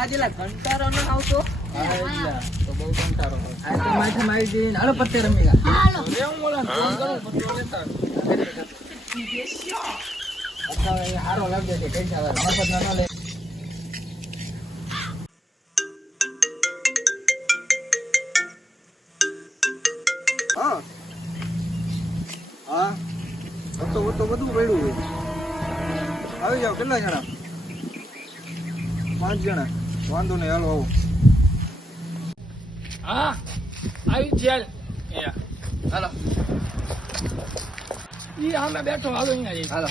આજે લા ઘંટારો ન આવતો. હા એટલે તો બહુ કંટાળો હોય. આ તો માથે મારી દઈને હાલો પત્તે રમી ગયા. હાલો રે હું બોલા ફોન કરું પત્તો લેતા. અત્યારે એ હારો લાગજે છે કઈ જવા મફત ના લે. હા હા તો બધું પડ્યું હોય. આવી જાવ. કેટલા જણા? 5 જણા. વાંધો નહીં, હાલો આવો. હા આવી ચાલ એ હાલો ઈ આમે બેઠો હાલો અહીંયા જઈ હાલો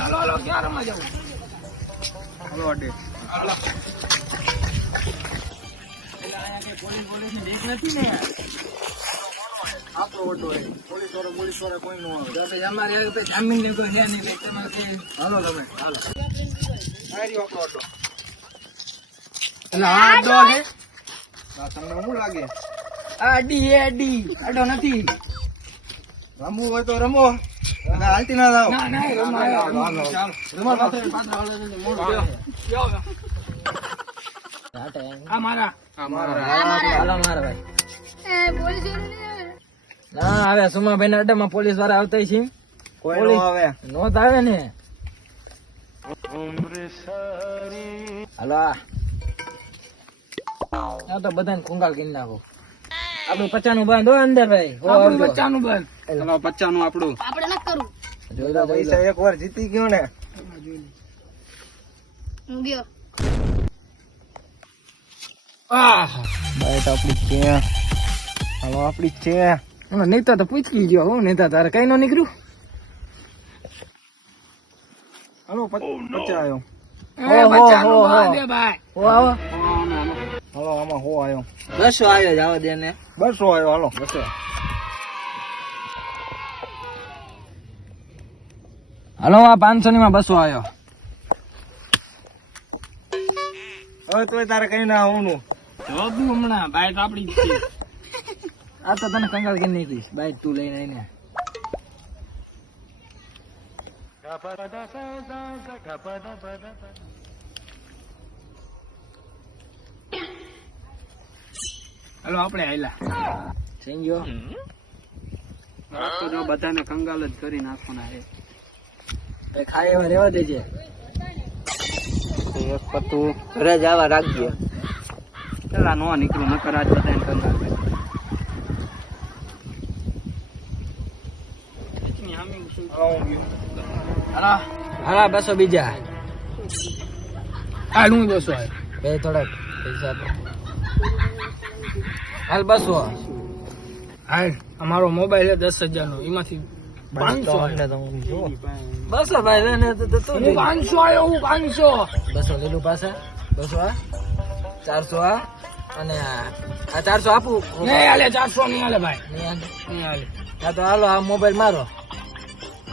હાલો હાલો ક્યાં રમવા જવું હાલો અડે. હાલો એટલે અહીંયા કે પોલીસ ની દેખ નથી ને આપણો ઓટો હોય. પોલીસ વાળા કોઈ ન આવે. તો પછી અમારે એક તો જામીન ને કોઈ છે નહીં તમારે હાલો તમે હાલો આર્યો આપણો ઓટો. એટલે આ ડો હે આ તમને શું લાગે? આ ડી એ ડી આડો નથી રમવું હોય તો રમો. અને હાલતી ના જાઓ. ના ના રમાય હાલો. રમા પાત્ર મોડું આ મારા હાલો મારા ભાઈ પોલીસ ના આવે સુમાભાઈ ના અડ્ડામાં પોલીસ વાળા આવતા છે કોઈ પોલીસ. ન આવે. નોંધ આવે ને હાલો આ તો બધાને કુંગાલ કરી નાખો આપડે 50 નું બંધ હોય અંદર ભાઈ 50 નું બંધ 50 નું આપણું. આપણે ન કરું. જોઈ લો પૈસા એકવાર જીતી ગયો ને. હું ગયો. બાઈટ આપડી છે. હાલો આપડી છે. નેતા તો પૂછી ગયો હું નેતા તારે કઈ નો નીકળ્યું હાલો 50 આવ્યો. હો આવો હાલો આમાં હો આવ્યો. 200 આવ્યો જાવ દે ને. 200 આવ્યો. હાલો 200. હાલો આ 500 ની માં 200 આવ્યો હવે તોય તારે કઈ ના આવવાનું. જોબી હમણાં બાઈટ આપડી જ છે આ તો તને કંગાલ કરી નીકળીશ બાઈટ તું લઈને આવીને હાલો આપણે આયલા થઈ ગયો તો જો બધાને કંગાલ જ કરી નાખવાના છે. એ ખાય એવા રહેવા દેજે એક પતું ઘરે જ આવા રાખજે. પેલા નો નીકળું નકર આજ બધાને કંગાલ કરી. હાલો હાલા 200 બીજા હાલ હું 200 આવ્યો બે થોડાક પૈસા આપો હાલ 200 હાલ અમારો મોબાઈલ છે 10,000 નો એમાંથી 500 200 ભાઈ લે ને તો તું 500 આવ્યો હું 500 200 લીલું પાછા 200 આ 400 આ અને આ 400 આપું નહીં હાલે 400 નહીં હાલે ભાઈ નહીં હાલે હા તો હાલો આ મોબાઈલ મારો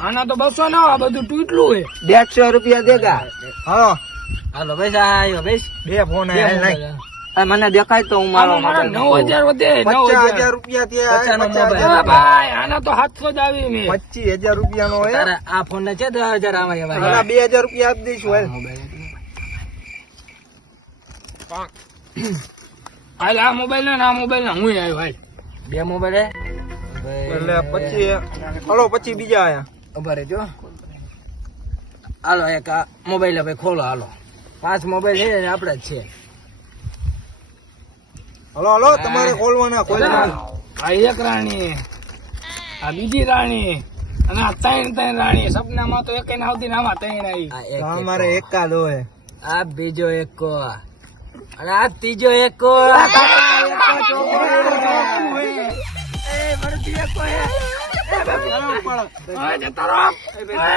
આના તો 200 ના આ બધું તૂટલું હે 150 રૂપિયા દેગા. હાલો હાલો પૈસા આવ્યો બેસ 2 ફોન આવ્યા. આ મને દેખાય તો હું મારો મોબાઈલ 9000 વધે 50,000 રૂપિયા ત્યાં. 50 નો મોબાઈલ ભાઈ આના તો 700 જ આવી મે 25,000 રૂપિયા નો હોય. તારા આ ફોન ને છે 10,000 આવે હાલા ભાઈ 2,000 રૂપિયા આપી દઈશું. હાલ. હાલ આ મોબાઈલ ને આ મોબાઈલ ને હું આવ્યો હાલ બે મોબાઈલ હે એટલે 25. હાલો 25 બીજા આયા. ઉભા રહેજો હાલો એક આ મોબાઈલ ભાઈ ખોલો હાલો 5 મોબાઈલ છે ને આપડા જ છે હાલો હાલો તમારે ખોલવાના. આ એક રાણી આ બીજી રાણી અને આ ત્રણ રાણી સપનામાં તો એક આવતી ને આમાં 3 આવી અમારે એકાદ હોય. આ બીજો એક અને આ ત્રીજો એક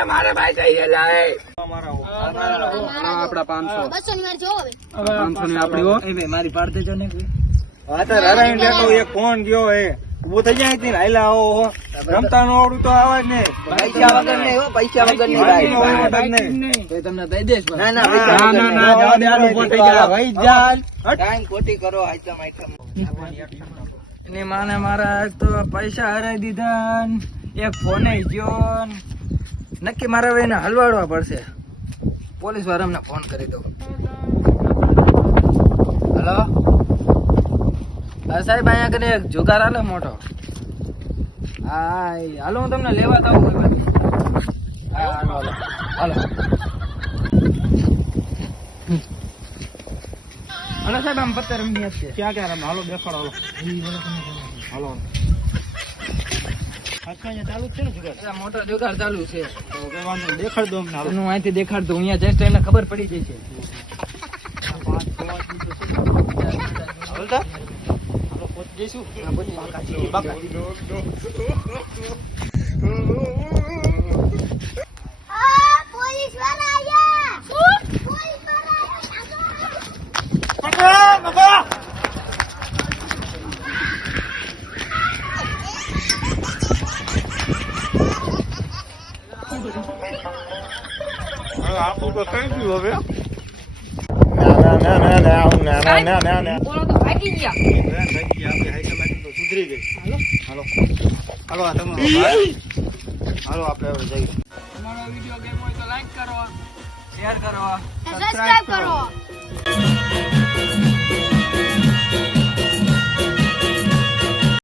મારે ભાઈ થઈ ગયેલા આપડા 500 200 ની વાર જો હવે. 500 ની આપડી હો. મારી પાડ દેજો ને હા તો રરાઈ બેઠો એક ફોન ગયો હે. ઉભો થઈ જાય ને હાઈલા આવો રમતા નો આવડું તો આવે ને. પૈસા વગર નહીં હો, પૈસા વગર નહીં ભાઈ. તો તમને દઈ દઈશ ના ના ના, પૈસા ના, વગર ના, જવા દે, આનું ખોટી જા, ભાઈ જા. કાંઈ ખોટી કરો આઈટમ એની માને મારા એક તો પૈસા હરાઈ દીધા ને એક ફોન ગયો ને. નક્કી મારા ભાઈને હલવાડવા પડશે પોલીસ વાળાને ફોન કરી દઉં. હલો હા સાહેબ, અહીંયા કને એક જુગાર આલે મોટો. હા હાલો, હું તમને લેવા જ આવું. હા હાલો હાલો હાલો. હાલો સાહેબ, આમ પત્તે રમી છે. ક્યાં ક્યાં રમે? હાલો દેખાડો. હાલો હાલો. ચાલુ જ છે ને જુગાર? આ મોટો જુગાર ચાલુ છે. તો કઈ વાંધો નહીં, દેખાડ દો અમને. હાલો. હું અહીંથી દેખાડતો, અહીંયા જસ્ટ એમને ખબર પડી જશે. હાલતા? હાલો, પહોંચી જઈશું. પોલીસ વાળા આયા પોલીસ વાળા આપણું તો કઈ ગયું હવે. બોલો તો ભાગી ગયા. સુધરી ગઈ. હાલો હાલો આ તમારો ભાઈ. હાલો આપણે હવે જઈએ. તમારો વિડીયો ગેમ હોય તો લાઈક કરો, શેર કરો, સબસ્ક્રાઇબ કરો.